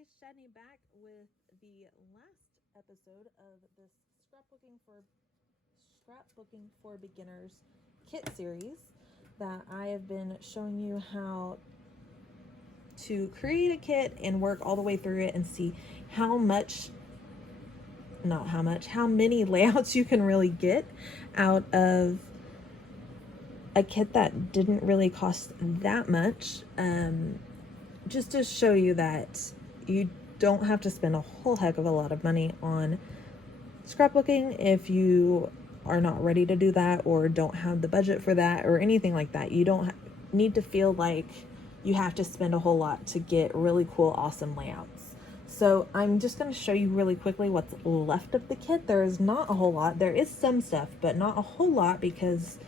guys, Shadney back with the last episode of this scrapbooking for beginners kit series that I have been showing you how to create a kit and work all the way through it and see how many layouts you can really get out of a kit that didn't really cost that much. Just to show you that you don't have to spend a whole heck of a lot of money on scrapbooking if you are not ready to do that or don't have the budget for that or anything like that. You don't need to feel like you have to spend a whole lot to get really cool, awesome layouts. So I'm just going to show you really quickly what's left of the kit. There is not a whole lot. There is some stuff, but not a whole lot because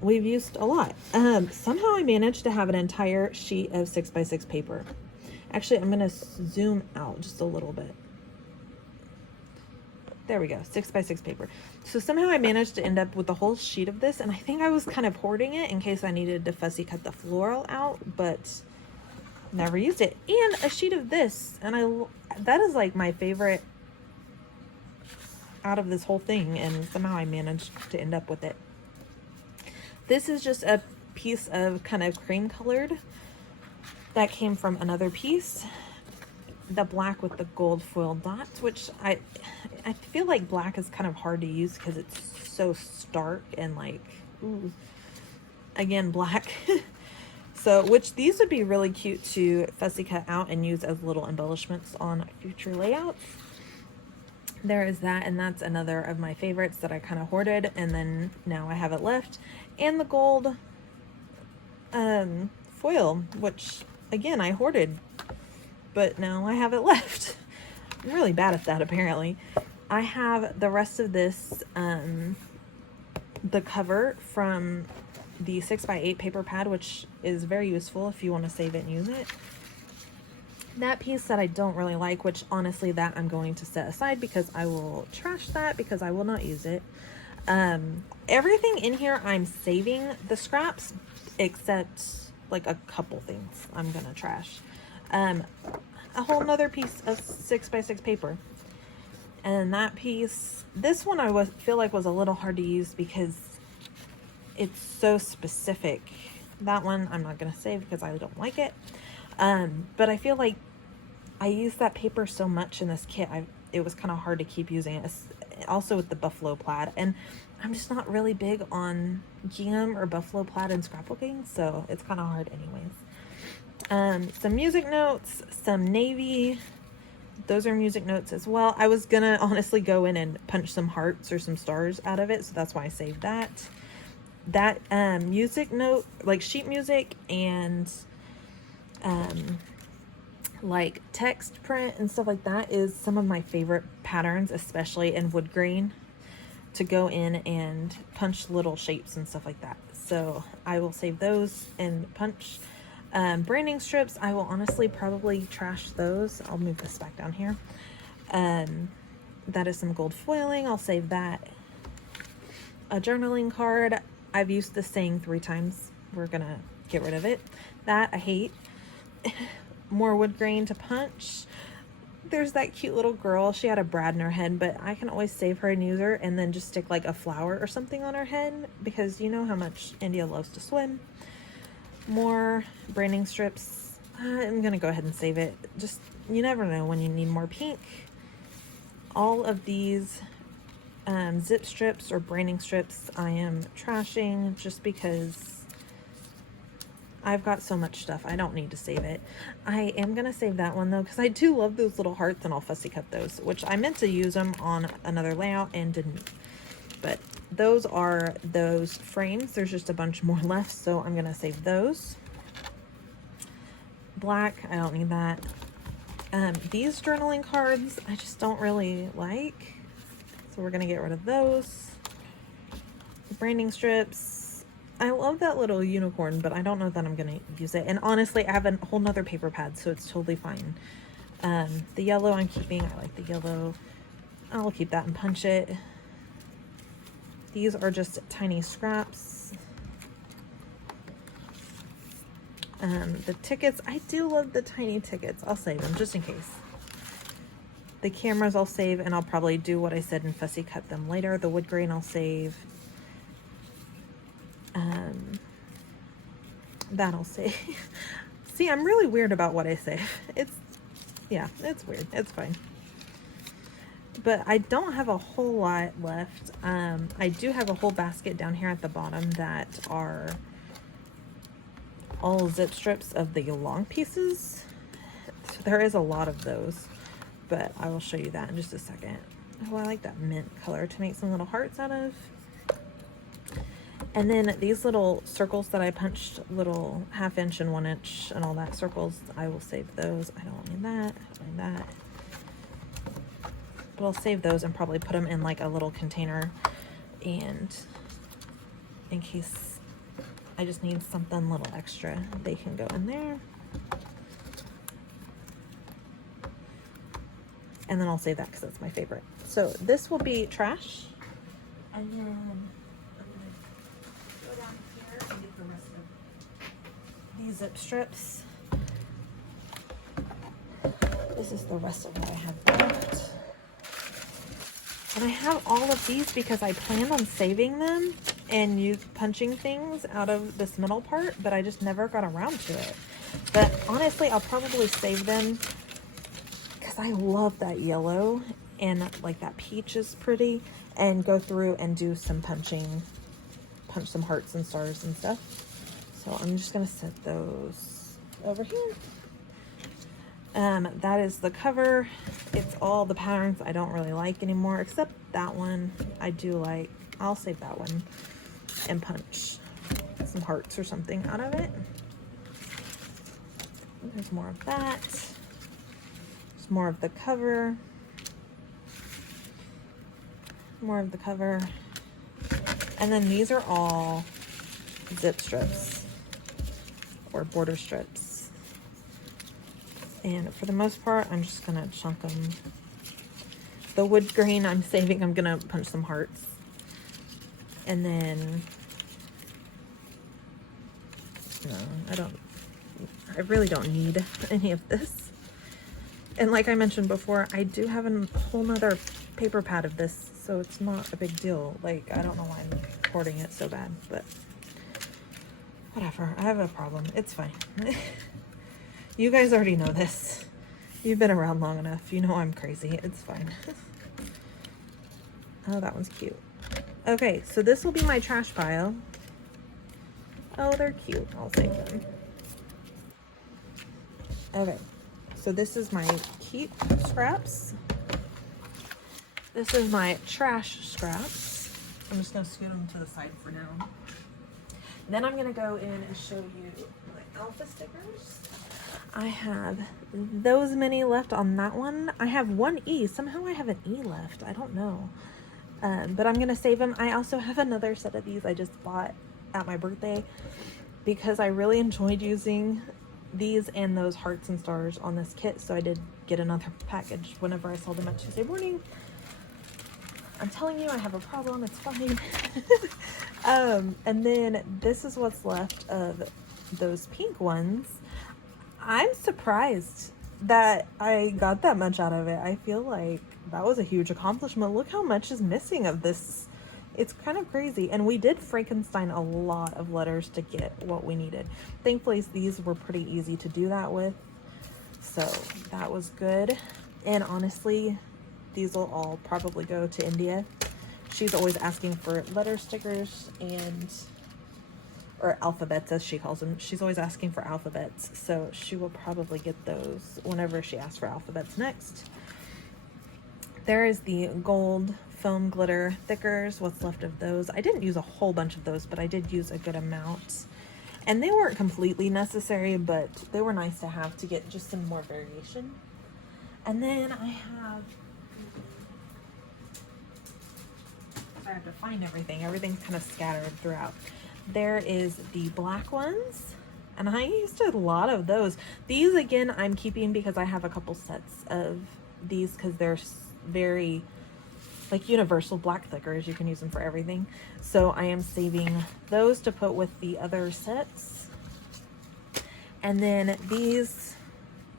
we've used a lot. Somehow I managed to have an entire sheet of 6x6 paper. Actually, I'm going to zoom out just a little bit. There we go, 6x6 paper. So somehow I managed to end up with a whole sheet of this, and I think I was kind of hoarding it in case I needed to fussy cut the floral out, but never used it. And a sheet of this, and that is like my favorite out of this whole thing, and somehow I managed to end up with it. This is just a piece of kind of cream colored that came from another piece. The black with the gold foil dots, which I feel like black is kind of hard to use because it's so stark and like, ooh, again, black. So, which these would be really cute to fussy cut out and use as little embellishments on future layouts. There is that, and that's another of my favorites that I kind of hoarded, and then now I have it left. And the gold foil, which again I hoarded, but now I have it left. I'm really bad at that apparently. I have the rest of this, the cover from the 6x8 paper pad, which is very useful if you want to save it and use it. That piece that I don't really like, which honestly that I'm going to set aside because I will trash that because I will not use it. Everything in here I'm saving the scraps except like a couple things I'm gonna trash. A whole nother piece of 6x6 paper, and that piece, this one I feel like was a little hard to use because it's so specific. That one I'm not gonna save because I don't like it. But I feel like I used that paper so much in this kit, it was kind of hard to keep using it. Also with the buffalo plaid, and I'm just not really big on gingham or buffalo plaid in scrapbooking, so it's kind of hard anyways. Some music notes, some navy. Those are music notes as well. I was gonna honestly go in and punch some hearts or some stars out of it, so that's why I saved that. That music note, like sheet music and like text print and stuff like that, is some of my favorite patterns, especially in wood grain, to go in and punch little shapes and stuff like that. So I will save those and punch. Branding strips, I will honestly probably trash those. I'll move this back down here. That is some gold foiling. I'll save that. A journaling card. I've used this saying 3 times. We're gonna get rid of it. That I hate. More wood grain to punch. There's that cute little girl. She had a brad in her head, but I can always save her and use her and then just stick like a flower or something on her head because you know how much India loves to swim. More branding strips. I'm gonna go ahead and save it. Just, you never know when you need more pink. All of these zip strips or branding strips I am trashing just because I've got so much stuff. I don't need to save it. I am gonna save that one though because I do love those little hearts, and I'll fussy cut those, which I meant to use them on another layout and didn't. But those are those frames. There's just a bunch more left, so I'm gonna save those. Black, I don't need that. These journaling cards I just don't really like, so we're gonna get rid of those. Branding strips, I love that little unicorn, but I don't know that I'm gonna use it. And honestly, I have a whole nother paper pad, so it's totally fine. The yellow I'm keeping. I like the yellow. I'll keep that and punch it. These are just tiny scraps. The tickets, I do love the tiny tickets. I'll save them just in case. The cameras I'll save, and I'll probably do what I said and fussy cut them later. The wood grain I'll save. That I'll save. See, I'm really weird about what I save. Yeah, it's weird. It's fine. But I don't have a whole lot left. I do have a whole basket down here at the bottom that are all zip strips of the long pieces. So there is a lot of those, but I will show you that in just a second. Oh, I like that mint color to make some little hearts out of. And then these little circles that I punched, little 1/2 inch and 1 inch and all that circles, I will save those. I don't need that. I don't need that. But I'll save those and probably put them in like a little container, and in case I just need something a little extra, they can go in there. And then I'll save that because that's my favorite. So this will be trash. And then I'm gonna go down here and get the rest of these zip strips. This is the rest of what I have left. And I have all of these because I planned on saving them and punching things out of this middle part, but I just never got around to it. But honestly, I'll probably save them because I love that yellow, and like that peach is pretty, and go through and do some punch some hearts and stars and stuff. So I'm just gonna set those over here. That is the cover. It's all the patterns I don't really like anymore, except that one I do like. I'll save that one and punch some hearts or something out of it. There's more of that. There's more of the cover. More of the cover. And then these are all zip strips or border strips. And for the most part, I'm just gonna chunk them. The wood grain I'm saving, I'm gonna punch some hearts. And then, no, I really don't need any of this. And like I mentioned before, I do have a whole nother paper pad of this, so it's not a big deal. Like, I don't know why I'm hoarding it so bad, but whatever. I have a problem. It's fine. You guys already know this. You've been around long enough. You know I'm crazy. It's fine. Oh, that one's cute. Okay, so this will be my trash pile. Oh, they're cute. I'll save them. Okay, so this is my keep scraps. This is my trash scraps. I'm just gonna scoot them to the side for now. Then I'm gonna go in and show you my alpha stickers. I have those many left on that one. I have one E. Somehow I have an E left. I don't know. But I'm going to save them. I also have another set of these I just bought at my birthday because I really enjoyed using these and those hearts and stars on this kit. So I did get another package whenever I saw them at Tuesday morning. I'm telling you, I have a problem. It's fine. And then this is what's left of those pink ones. I'm surprised that I got that much out of it. I feel like that was a huge accomplishment. Look how much is missing of this. It's kind of crazy. And we did Frankenstein a lot of letters to get what we needed. Thankfully, these were pretty easy to do that with. So that was good. And honestly, these will all probably go to India. She's always asking for letter stickers or alphabets, as she calls them. She's always asking for alphabets, so she will probably get those whenever she asks for alphabets next. There is the gold foam glitter thickers, what's left of those. I didn't use a whole bunch of those, but I did use a good amount. And they weren't completely necessary, but they were nice to have to get just some more variation. And then I have to find everything. Everything's kind of scattered throughout. There is the black ones, and I used a lot of those. These, again, I'm keeping because I have a couple sets of these because they're very, like, universal black thickers. You can use them for everything. So I am saving those to put with the other sets. And then these,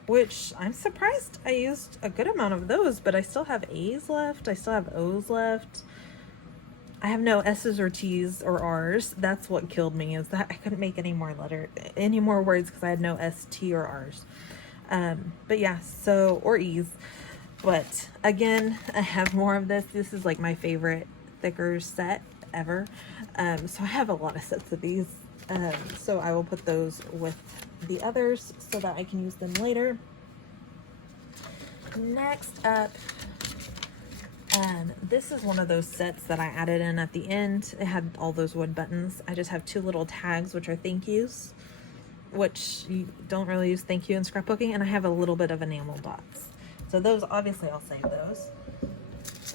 which I'm surprised I used a good amount of those, but I still have A's left. I still have O's left. I have no S's or T's or R's. That's what killed me, is that I couldn't make any more words because I had no S, T, or R's. But yeah, so, or E's. But again, I have more of this. This is like my favorite thicker set ever. So I have a lot of sets of these. So I will put those with the others so that I can use them later. Next up, this is one of those sets that I added in at the end. It had all those wood buttons. I just have 2 little tags, which are thank yous, which you don't really use thank you in scrapbooking, and I have a little bit of enamel dots. So those, obviously I'll save those.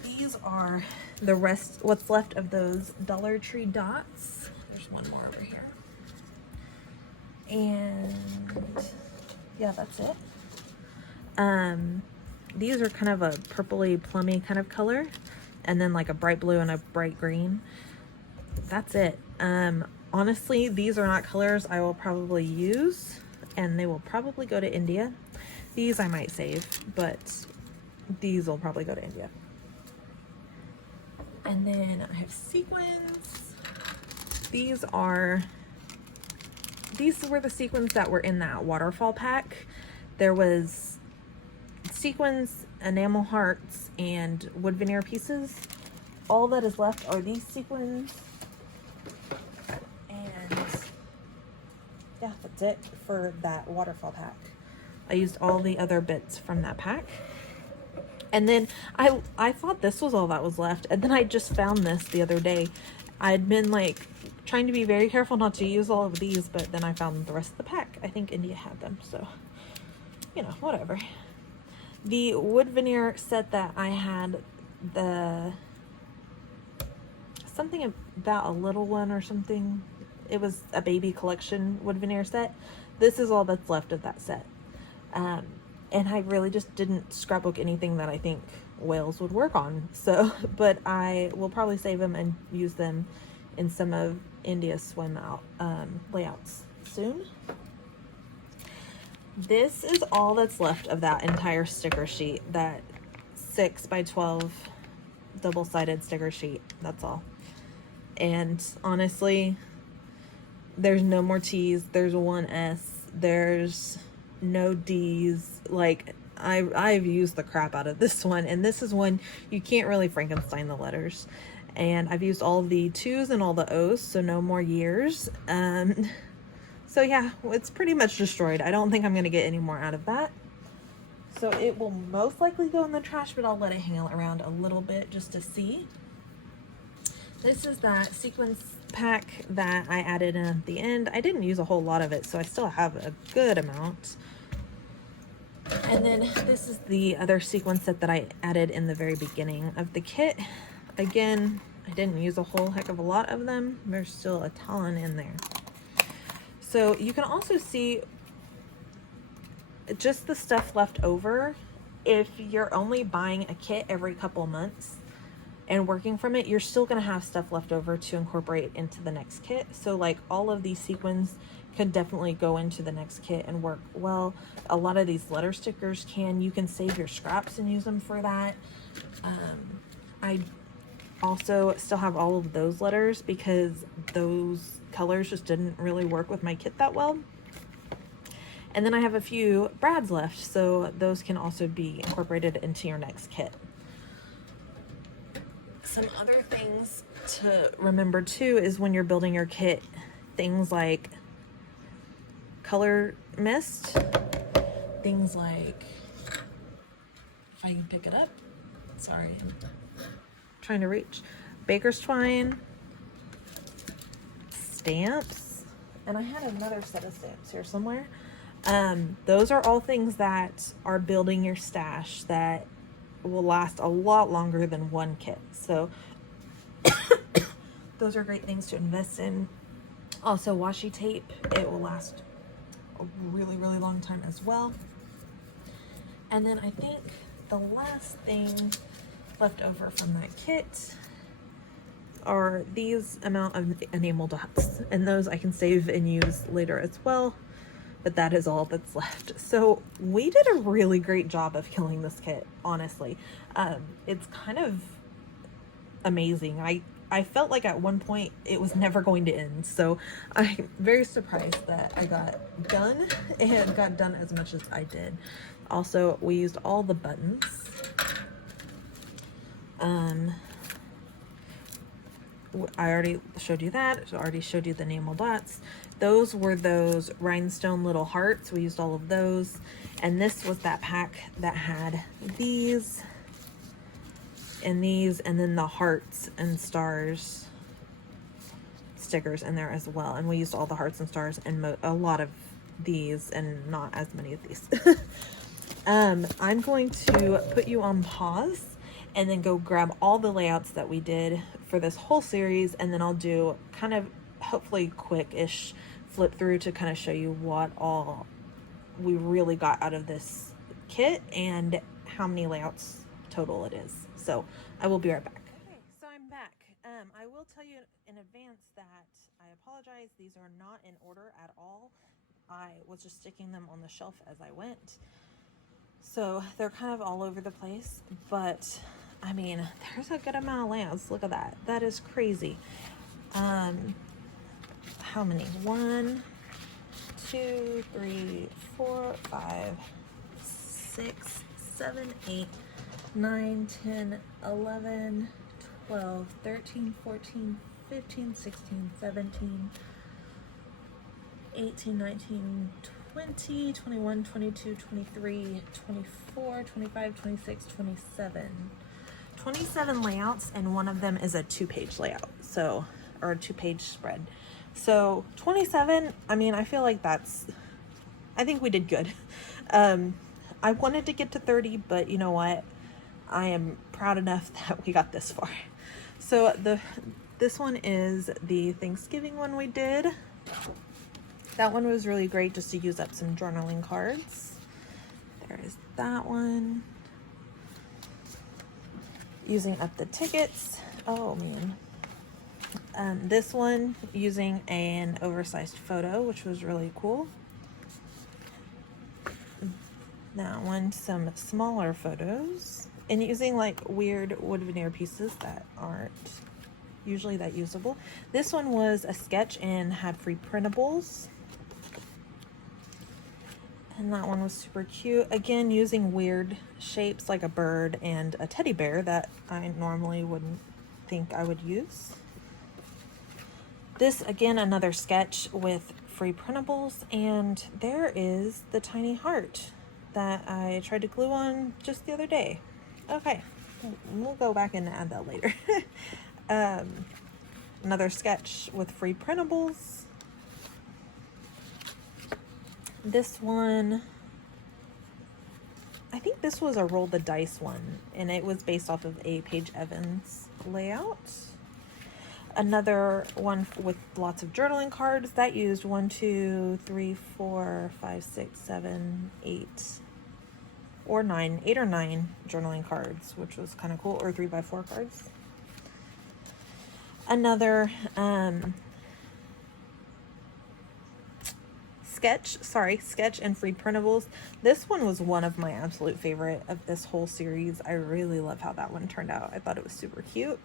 These are the rest, what's left of those Dollar Tree dots. There's one more over here. And yeah, that's it. These are kind of a purpley plummy kind of color, and then like a bright blue and a bright green. That's it. Honestly, these are not colors I will probably use, and they will probably go to India. These I might save, but these will probably go to India. And then I have sequins. These were the sequins that were in that waterfall pack. There was sequins, enamel hearts, and wood veneer pieces. All that is left are these sequins. And yeah, that's it for that waterfall pack. I used all the other bits from that pack. And then I thought this was all that was left, and then I just found this the other day. I'd been like trying to be very careful not to use all of these, but then I found the rest of the pack. I think India had them, so you know, whatever. The wood veneer set that I had, something about a little one or something. It was a baby collection wood veneer set. This is all that's left of that set. And I really just didn't scrapbook anything that I think whales would work on. So, but I will probably save them and use them in some of India's swim out layouts soon. This is all that's left of that entire sticker sheet, that 6 by 12 double-sided sticker sheet. That's all. And honestly, there's no more T's. There's one S. There's no D's. Like, I've used the crap out of this one, and this is one you can't really Frankenstein the letters. And I've used all the 2's and all the O's, so no more years. So yeah, it's pretty much destroyed. I don't think I'm going to get any more out of that. So it will most likely go in the trash, but I'll let it hang around a little bit just to see. This is that sequins pack that I added in at the end. I didn't use a whole lot of it, so I still have a good amount. And then this is the other sequin set that I added in the very beginning of the kit. Again, I didn't use a whole heck of a lot of them. There's still a ton in there. So you can also see just the stuff left over. If you're only buying a kit every couple months and working from it, you're still going to have stuff left over to incorporate into the next kit. So like all of these sequins could definitely go into the next kit and work well. A lot of these letter stickers can. You can save your scraps and use them for that. I also still have all of those letters because those colors just didn't really work with my kit that well. And then I have a few brads left, so those can also be incorporated into your next kit. Some other things to remember too is when you're building your kit, things like color mist, things like, if I can pick it up, sorry, I'm trying to reach, baker's twine, stamps, and I had another set of stamps here somewhere. Those are all things that are building your stash that will last a lot longer than one kit. So those are great things to invest in. Also washi tape, it will last a really, really long time as well. And then I think the last thing left over from that kit are these amount of enamel dots, and those I can save and use later as well but that is all that's left. So we did a really great job of killing this kit, honestly. It's kind of amazing. I felt like at one point it was never going to end. So I'm very surprised that I got done and got done as much as I did. Also, we used all the buttons. I already showed you that. I already showed you the enamel dots. Those were those rhinestone little hearts. We used all of those. And this was that pack that had these and these, and then the hearts and stars stickers in there as well. And we used all the hearts and stars and a lot of these and not as many of these. I'm going to put you on pause and then go grab all the layouts that we did for this whole series, and then I'll do kind of hopefully quick-ish flip through to kind of show you what all we really got out of this kit and how many layouts total it is. So I will be right back. Okay, so I'm back. I will tell you in advance that I apologize. These are not in order at all. I was just sticking them on the shelf as I went. So they're kind of all over the place, but I mean, there's a good amount of layouts. Look at that. That is crazy. How many? 1, 2, 3, 4, 5, 6, 7, 8, 9, 10, 11, 12, 13, 14, 15, 16, 17, 18, 19, 20, 21, 22, 23, 24, 25, 26, 27. 27 layouts, and one of them is a 2-page layout, so, or a 2-page spread. So 27, I mean, I feel like I think we did good. I wanted to get to 30, but you know what? I am proud enough that we got this far. So this one is the Thanksgiving one we did. That one was really great just to use up some journaling cards. There is that one. Using up the tickets. Oh man. This one using an oversized photo, which was really cool. That one, some smaller photos. And using like weird wood veneer pieces that aren't usually that usable. This one was a sketch and had free printables. And that one was super cute. Again, using weird shapes like a bird and a teddy bear that I normally wouldn't think I would use. This, again, another sketch with free printables. And there is the tiny heart that I tried to glue on just the other day. Okay, we'll go back and add that later. Another sketch with free printables. This one, I think this was a roll the dice one, and it was based off of a Paige Evans layout. Another one with lots of journaling cards that used 1, 2, 3, 4, 5, 6, 7, 8, or 9, 8 or 9 journaling cards, which was kind of cool, or 3x4 cards. Another sketch and free printables. This one was one of my absolute favorite of this whole series. I really love how that one turned out. I thought it was super cute.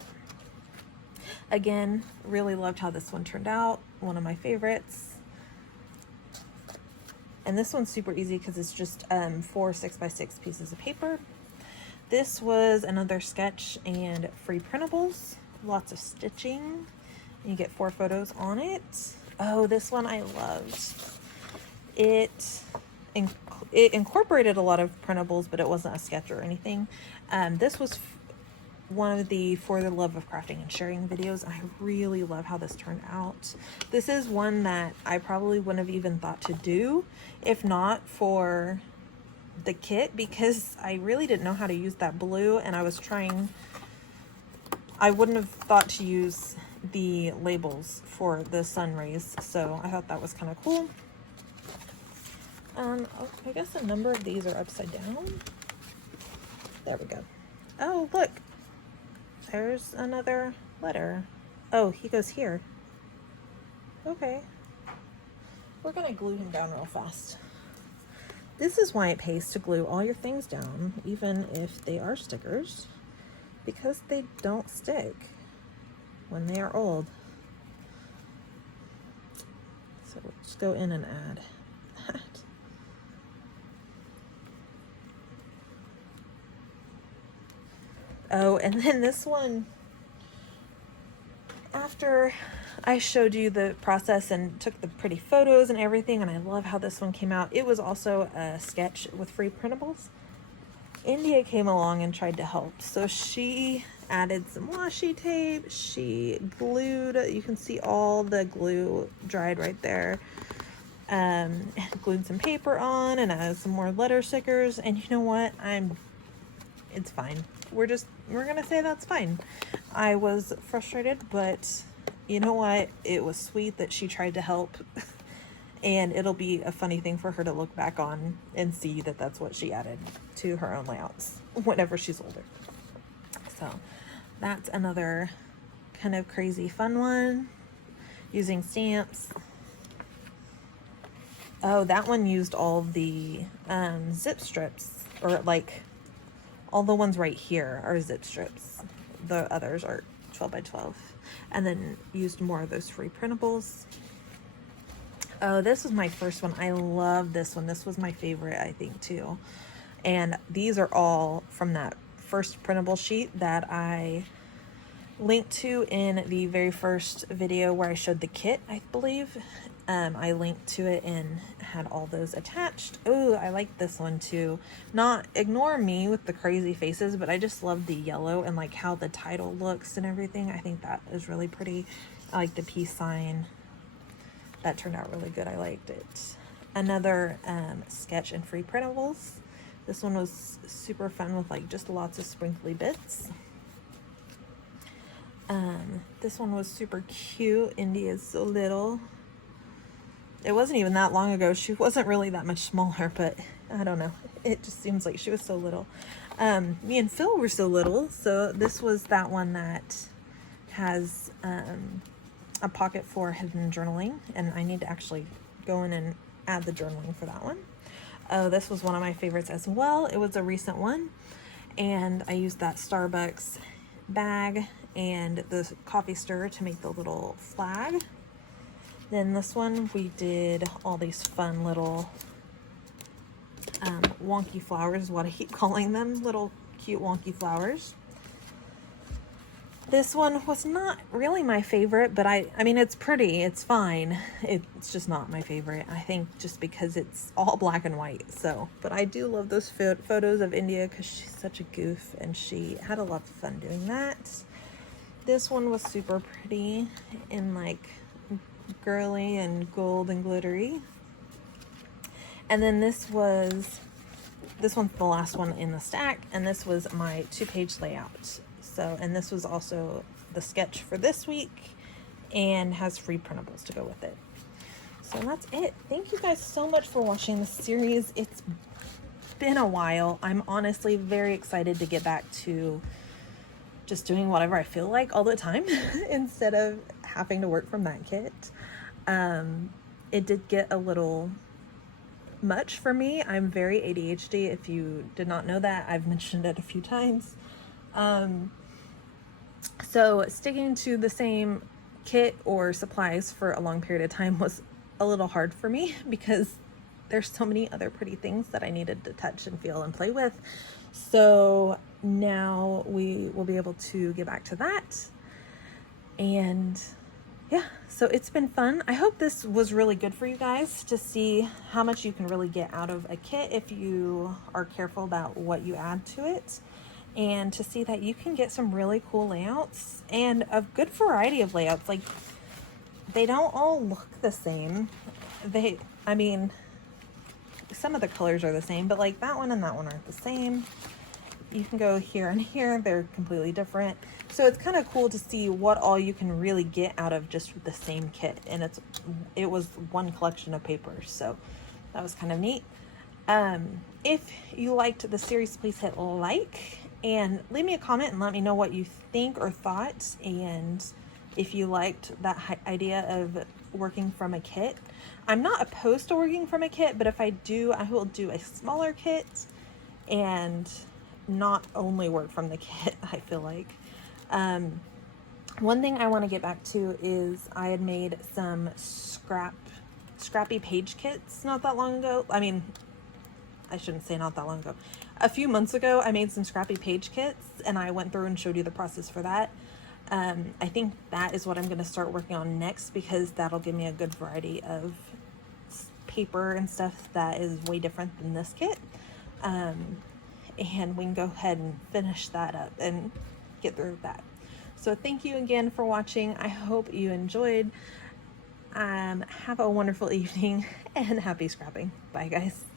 Again, really loved how this one turned out. One of my favorites. And this one's super easy because it's just 4 6x6 pieces of paper. This was another sketch and free printables. Lots of stitching. You get 4 photos on it. Oh, this one I loved. It incorporated a lot of printables, but it wasn't a sketch or anything. This was one of the For the Love of Crafting and Sharing videos. I really love how this turned out. This is one that I probably wouldn't have even thought to do if not for the kit, because I really didn't know how to use that blue, and I wouldn't have thought to use the labels for the sun rays, so I thought that was kind of cool. I guess a number of these are upside down. There we go. Oh, look. There's another letter. Oh, he goes here. Okay. we're gonna glue him down real fast. This is why it pays to glue all your things down, even if they are stickers, because they don't stick when they are old. So let's go in and add that. Oh, and then this one, after I showed you the process and took the pretty photos and everything, and I love how this one came out. It was also a sketch with free printables. India came along and tried to help. So she added some washi tape. She glued, you can see all the glue dried right there. Glued some paper on and added some more letter stickers. And you know what? It's fine. We're gonna say that's fine. I was frustrated, but you know what? It was sweet that she tried to help. And it'll be a funny thing for her to look back on and see that that's what she added to her own layouts whenever she's older. So that's another kind of crazy fun one. Using stamps. Oh, that one used all the zip strips, or like all the ones right here are zip strips. The others are 12 by 12. And then used more of those free printables. Oh, this was my first one. I love this one. This was my favorite, I think, too. And these are all from that first printable sheet that I linked to in the very first video where I showed the kit, I believe. I linked to it and had all those attached. Oh, I like this one too. Not ignore me with the crazy faces, but I just love the yellow and like how the title looks and everything. I think that is really pretty. I like the peace sign. That turned out really good. I liked it. Another sketch and free printables. This one was super fun with like just lots of sprinkly bits. This one was super cute. Indy is so little. It wasn't even that long ago. She wasn't really that much smaller, but I don't know. It just seems like she was so little. Me and Phil were so little. So this was that one that has a pocket for hidden journaling, and I need to actually go in and add the journaling for that one. Oh, this was one of my favorites as well. It was a recent one, and I used that Starbucks bag and the coffee stirrer to make the little flag. Then this one, we did all these fun little wonky flowers, is what I keep calling them, little cute wonky flowers. This one was not really my favorite, but I mean, it's pretty, it's fine. It's just not my favorite. I think just because it's all black and white. So, but I do love those photos of India because she's such a goof and she had a lot of fun doing that. This one was super pretty and like girly and gold and glittery. And then this one's the last one in the stack, and this was my 2-page layout. So, and this was also the sketch for this week and has free printables to go with it. So that's it. Thank you guys so much for watching this series. It's been a while. I'm honestly very excited to get back to just doing whatever I feel like all the time instead of having to work from that kit. It did get a little much for me. I'm very ADHD. If you did not know that, I've mentioned it a few times. So sticking to the same kit or supplies for a long period of time was a little hard for me because there's so many other pretty things that I needed to touch and feel and play with. So now we will be able to get back to that. And yeah, so it's been fun. I hope this was really good for you guys to see how much you can really get out of a kit if you are careful about what you add to it, and to see that you can get some really cool layouts and a good variety of layouts. Like, they don't all look the same. I mean, some of the colors are the same, but like that one and that one aren't the same. You can go here and here, they're completely different. So it's kind of cool to see what all you can really get out of just the same kit. And it was one collection of papers, so that was kind of neat. If you liked the series, please hit like and leave me a comment and let me know what you think or thought. And if you liked that idea of working from a kit. I'm not opposed to working from a kit, but if I do, I will do a smaller kit and not only work from the kit, I feel like. One thing I want to get back to is I had made some scrappy page kits not that long ago. I mean, I shouldn't say not that long ago. A few months ago, I made some scrappy page kits, and I went through and showed you the process for that. I think that is what I'm going to start working on next, because that'll give me a good variety of paper and stuff that is way different than this kit. And we can go ahead and finish that up and get through that. So thank you again for watching. I hope you enjoyed. Have a wonderful evening and happy scrapping. Bye guys.